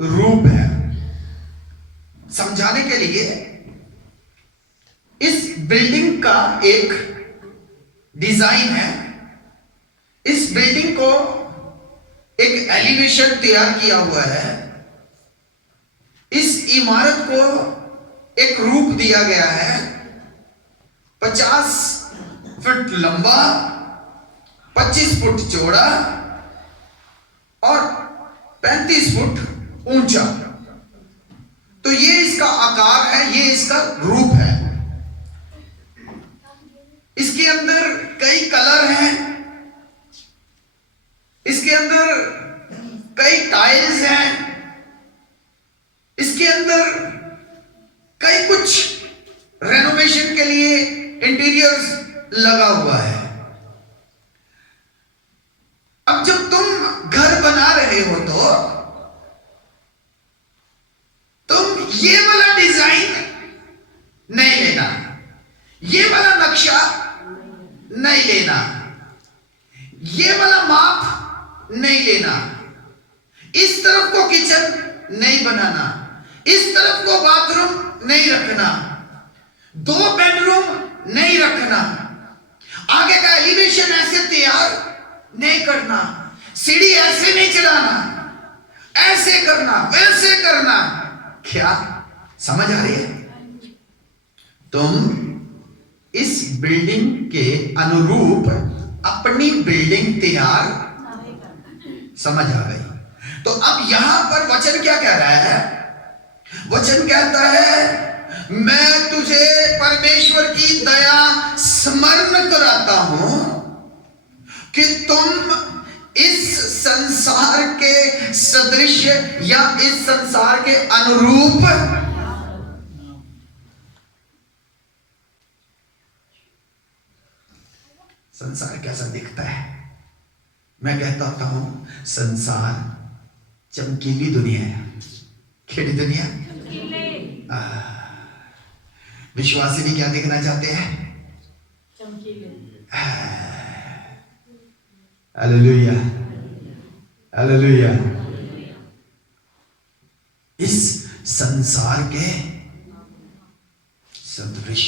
रूप है। समझाने के लिए इस बिल्डिंग का एक डिजाइन है। इस बिल्डिंग को एक एलिवेशन तैयार किया हुआ है। इस इमारत को एक रूप दिया गया है। 50 फुट लंबा, 25 फुट चौड़ा और 35 फुट ऊंचा। तो ये इसका आकार है, ये इसका रूप है। इसके अंदर कई कलर हैं, इसके अंदर कई टाइल्स हैं, इसके अंदर कई कुछ रेनोवेशन के लिए इंटीरियर्स लगा हुआ है। अब जब तुम घर बना रहे हो तो तुम ये वाला डिजाइन नहीं लेना, ये वाला नक्शा नहीं लेना, ये वाला माप नहीं लेना, इस तरफ को किचन नहीं बनाना, इस तरफ को बाथरूम नहीं रखना, 2 बेडरूम नहीं रखना, आगे का एलिवेशन ऐसे तैयार नहीं करना, सीढ़ी ऐसे नहीं चढ़ाना, ऐसे करना, वैसे करना। क्या समझ आ रही है? तुम इस बिल्डिंग के अनुरूप अपनी बिल्डिंग तैयार, समझ आ गई? तो अब यहां पर वचन क्या कह रहा है? वचन कहता है मैं तुझे परमेश्वर की दया स्मरण कराता हूं कि तुम इस संसार के सदृश या इस संसार के अनुरूप संसार कैसा दिखता है। मैं कहता होता हूं संसार चमकीली दुनिया है। खेड़ी दुनिया। विश्वासी भी क्या दिखना चाहते हैं? चमकीले। Hallelujah, hallelujah. इस संसार के सदृश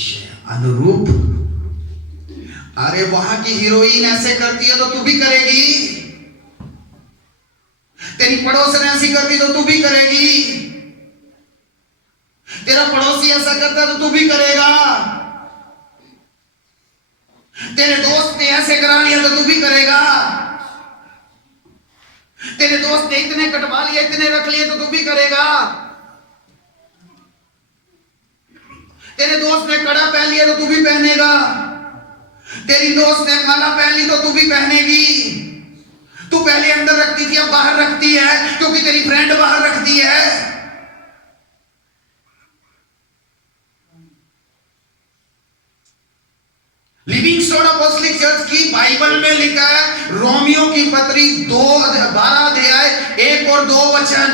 अनुरूप। अरे वहां की हीरोइन ऐसे करती है तो तू भी करेगी, तेरी पड़ोसन ऐसी करती तो तू भी करेगी, तेरा पड़ोसी ऐसा करता तो तू भी करेगा, तेरे दोस्त ने ऐसे करा लिया तो तू भी करेगा, तेरे दोस्त ने इतने कटवा लिए, इतने रख लिए तो तू भी करेगा, तेरे दोस्त ने कड़ा पहन लिया तो तू भी पहनेगा, तेरी दोस्त ने माला पहन ली तो तू भी पहनेगी। तू पहले अंदर रखती थी, अब बाहर रखती है क्योंकि तेरी फ्रेंड बाहर रखती है। लिविंगस्टोन अपोस्टलिक चर्च की बाइबल में लिखा है, रोमियो की पत्री 12 अध्याय 1 और 2 वचन।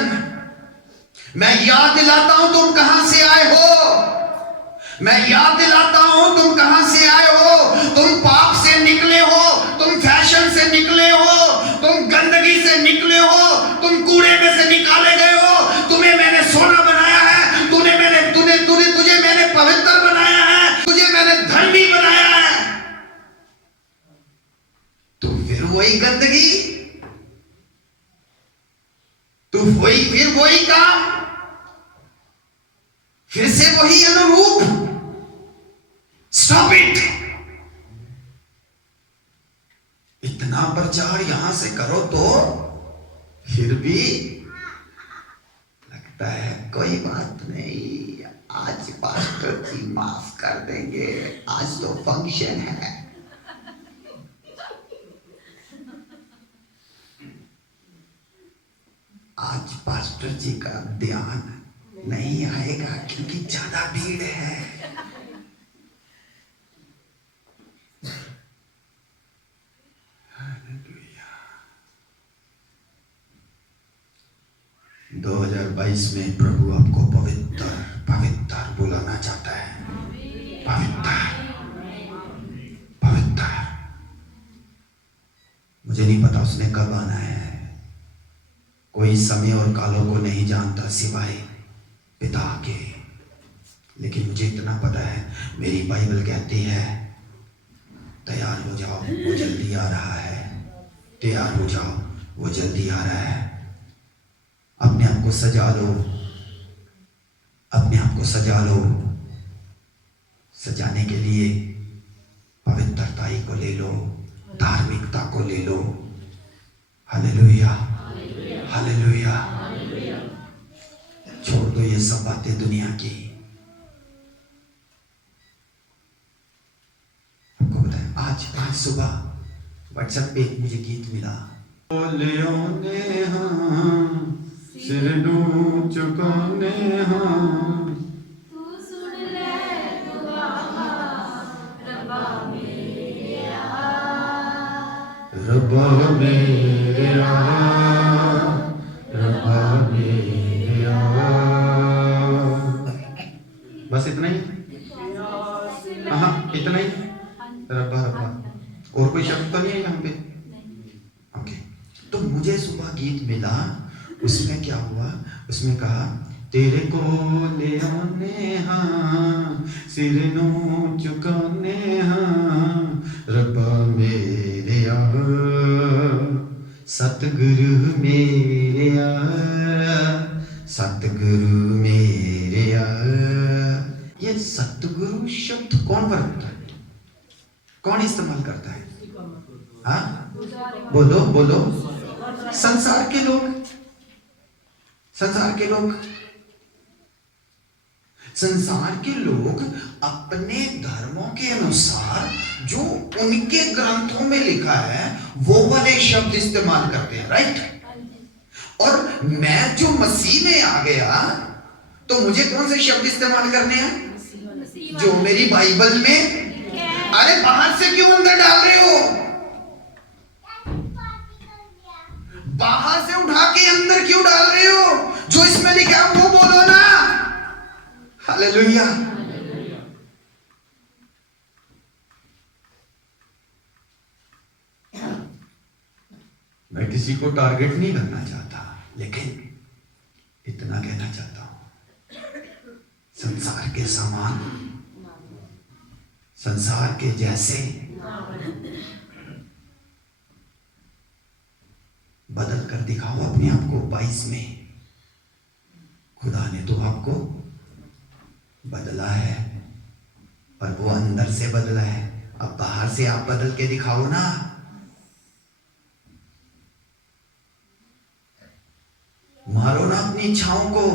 मैं याद दिलाता हूं तुम कहां से आए हो, मैं याद दिलाता हूं तुम कहां से आए हो। तुम पाप से निकले हो, तुम फैशन से निकले हो, तुम गंदगी से निकले हो, तुम कूड़े में से निकाले गए हो। तुम्हें मैंने सोना बनाया है, तुझे मैंने पवित्र बनाया है, तुझे मैंने धर्मी बनाया है। तो फिर वही गंदगी, तो फिर वही काम, फिर से वही अनुरूप। Stop it. इतना प्रचार यहां से करो तो फिर भी लगता है कोई बात नहीं, आज पास्टर जी माफ कर देंगे, आज तो फंक्शन है। आज पास्टर जी का ध्यान नहीं आएगा क्योंकि ज्यादा भीड़ है। 2022 में प्रभु आपको पवित्र पवित्र बुलाना चाहता है। पवित्र पवित्र। मुझे नहीं पता उसने कब आना है, कोई समय और कालों को नहीं जानता सिवाय पिता के। लेकिन मुझे इतना पता है, मेरी बाइबल कहती है तैयार हो जाओ, वो जल्दी आ रहा है। तैयार हो जाओ, वो जल्दी आ रहा है। अपने आप को सजा लो, अपने आप को सजा लो। सजाने के लिए पवित्रताई को ले लो, धार्मिकता को ले लो। Hallelujah, hallelujah. छोड़ दो ये सब बातें दुनिया की। आपको बताएं, आज सुबह व्हाट्सएप पे मुझे गीत मिला। बोलियोने हाँ, सिर नू चुकाने हाँ, तू सुन ले दुआ रब्बा मेरा, रब्बा मेरा, रब्बा मेरा। बस इतना ही? हाँ, इतना ही। रब्बा रब्बा, और कोई शब्द तो नहीं है यहाँ पे? ओके, तो मुझे सुबह गीत मिला। उसमें क्या हुआ? उसमें कहा तेरे को ले आने हाँ, सिर नू चुकाने हाँ, रब्बा मेरे आ, सतगुरु मेरे आ, सतगुरु मेरे आ। ये सतगुरु शब्द कौन बरतता है, कौन इस्तेमाल करता है? हाँ, बोलो बोलो। संसार के लोग, संसार के लोग, संसार के लोग अपने धर्मों के अनुसार जो उनके ग्रंथों में लिखा है वो वाले शब्द इस्तेमाल करते हैं, राइट? और मैं जो मसीह में आ गया तो मुझे कौन से शब्द इस्तेमाल करने हैं? जो मेरी बाइबल में। अरे बाहर से क्यों अंदर डाल रहे हो? बाहर से उठा के अंदर क्यों डाल रहे हो? जो इसमें लिखा है वो बोलो ना। हालेलुया। मैं किसी को टारगेट नहीं करना चाहता, लेकिन इतना कहना चाहता हूं, संसार के समान, संसार के जैसे बदल कर दिखाओ अपने आप को 22 में। खुदा ने तो आपको बदला है, और वो अंदर से बदला है। अब बाहर से आप बदल के दिखाओ ना। मारो ना अपनी इच्छाओं को।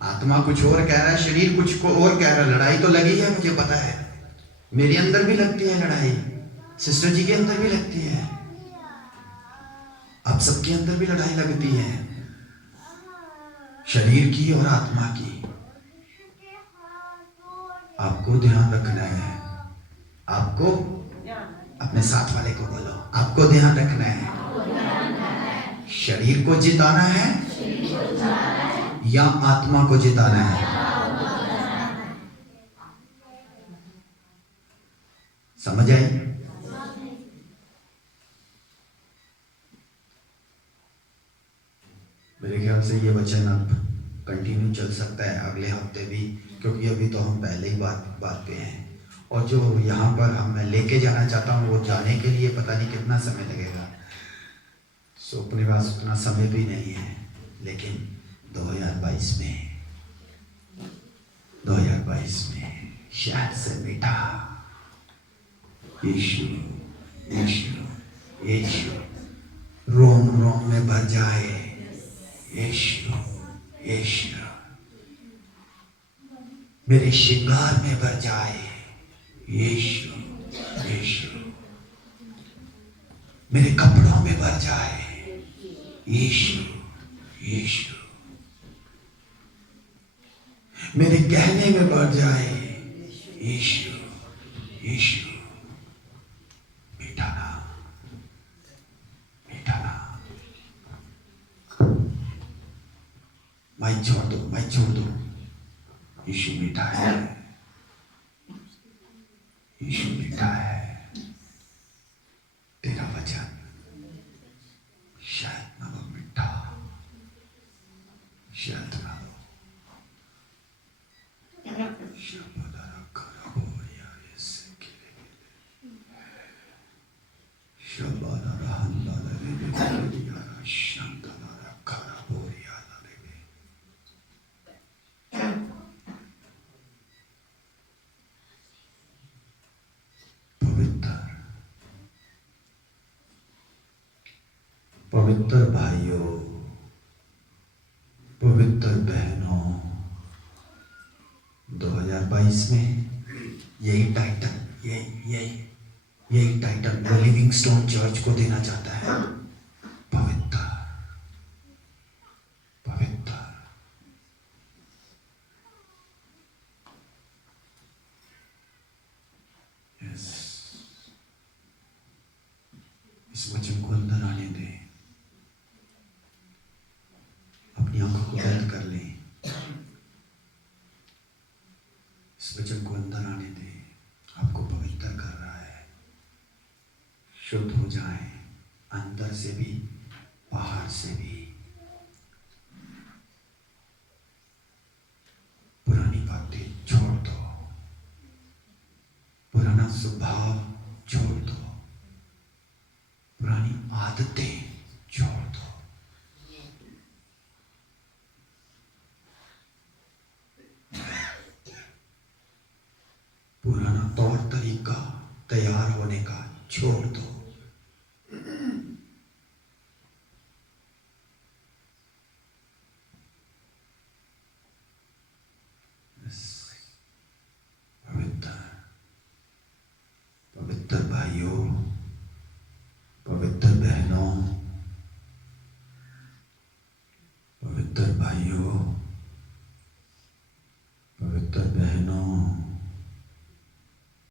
आत्मा कुछ और कह रहा है, शरीर कुछ को और कह रहा है। लड़ाई तो लगी है, मुझे पता है। मेरे अंदर भी लगती है लड़ाई, सिस्टर जी के अंदर भी लगती है, आप सबके अंदर भी लड़ाई लगती है, शरीर की और आत्मा की। आपको ध्यान रखना है। आपको, अपने साथ वाले को बोलो, आपको ध्यान रखना है। शरीर को जिताना है या आत्मा को जिताना है? समझ आई? मेरे ख्याल से ये वचन अब कंटिन्यू चल सकता है अगले हफ्ते भी, क्योंकि अभी तो हम पहले ही बात पे हैं। और जो यहाँ पर मैं लेके जाना चाहता हूँ वो जाने के लिए पता नहीं कितना समय लगेगा। सो अपने पास उतना समय भी नहीं है, लेकिन 2022 में शायद से बेटा यीशु यीशु यीशु रोम रोम में भर जाए। यीशु यीशु मेरे श्रृंगार में भर जाए। यीशु यीशु मेरे कपड़ों में भर जाए। यीशु यीशु मेरे गहने में भर जाए। यीशु यीशु बेटा ना, बेटा ना। माइक छोड़ दो, माइक छोड़ दो। यीशु बेटा है, यीशु बेटा है। तेरा वचन शायद शांत रहो। शब्दरा करबोरिया ऐसे किले शब्दरा हल्ला रे यारा शांतरा करबोरिया रे। पवित्र पवित्र भाइयों, पवित्र बहनों, 2022 में यही टाइटल यही टाइटल वो लिविंगस्टोन चर्च को देना चाहता है। पवित्र पवित्र। यस, इस वचन को अंदर आने दें। अपनी आंखों को बंद कर लें। इस वचन को अंदर आने दें। आपको पवित्र कर रहा है। शुद्ध हो जाएं, अंदर से भी बाहर से भी। पुरानी बातें छोड़ दो, पुराना स्वभाव छोड़ दो, पुरानी आदतें छोड़ दो। पुराना तौर तरीका तैयार होने का छोड़ दो। पवित्र पवित्र भाइयों, पवित्र बहनों, पवित्र भाइयों, पवित्र बहनों,